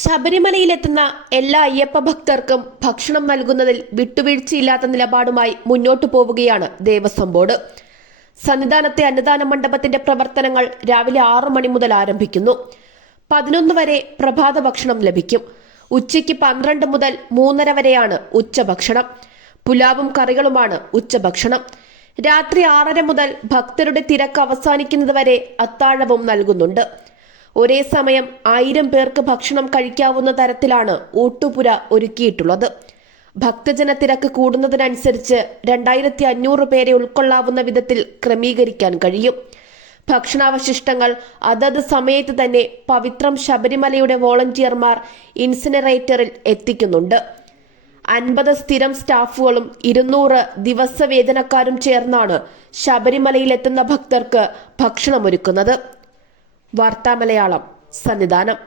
ശബരിമലയിലെത്തുന്ന എല്ലാ അയ്യപ്പ ഭക്തർക്കും ഭക്ഷണം നൽകുന്നതിൽ വിട്ടുവീഴ്ചയില്ലാത്ത നിലപാടുമായി മുന്നോട്ടു പോവുകയാണ് ദേവസ്വം ബോർഡ്. സന്നിധാനത്തെ അന്നദാന മണ്ഡപത്തിന്റെ പ്രവർത്തനങ്ങൾ രാവിലെ ആറു മണി മുതൽ ആരംഭിക്കുന്നു. പതിനൊന്ന് വരെ പ്രഭാത ഭക്ഷണം ലഭിക്കും. ഉച്ചയ്ക്ക് പന്ത്രണ്ട് മുതൽ മൂന്നര വരെയാണ് ഉച്ചഭക്ഷണം പുലാവും കറികളുമാണ് ഉച്ചഭക്ഷണം രാത്രി ആറര മുതൽ ഭക്തരുടെ തിരക്ക് അവസാനിക്കുന്നത് വരെ അത്താഴവും നൽകുന്നുണ്ട്. ഒരേ സമയം ആയിരം പേർക്ക് ഭക്ഷണം കഴിക്കാവുന്ന തരത്തിലാണ് ഊട്ടുപുര ഒരുക്കിയിട്ടുള്ളത്. ഭക്തജന തിരക്ക് കൂടുന്നതിനനുസരിച്ച് രണ്ടായിരത്തി അഞ്ഞൂറ് പേരെ ഉൾക്കൊള്ളാവുന്ന വിധത്തിൽ ക്രമീകരിക്കാൻ കഴിയും. ഭക്ഷണാവശിഷ്ടങ്ങൾ അതത് സമയത്ത് തന്നെ പവിത്രം ശബരിമലയുടെ വോളണ്ടിയർമാർ ഇൻസിനറേറ്ററിൽ എത്തിക്കുന്നുണ്ട്. അൻപത് സ്ഥിരം സ്റ്റാഫുകളും ഇരുന്നൂറ് ദിവസവേതനക്കാരും ചേർന്നാണ് ശബരിമലയിലെത്തുന്ന ഭക്തർക്ക് ഭക്ഷണമൊരുക്കുന്നത്. വാർത്താ മലയാളം സന്നിധാനം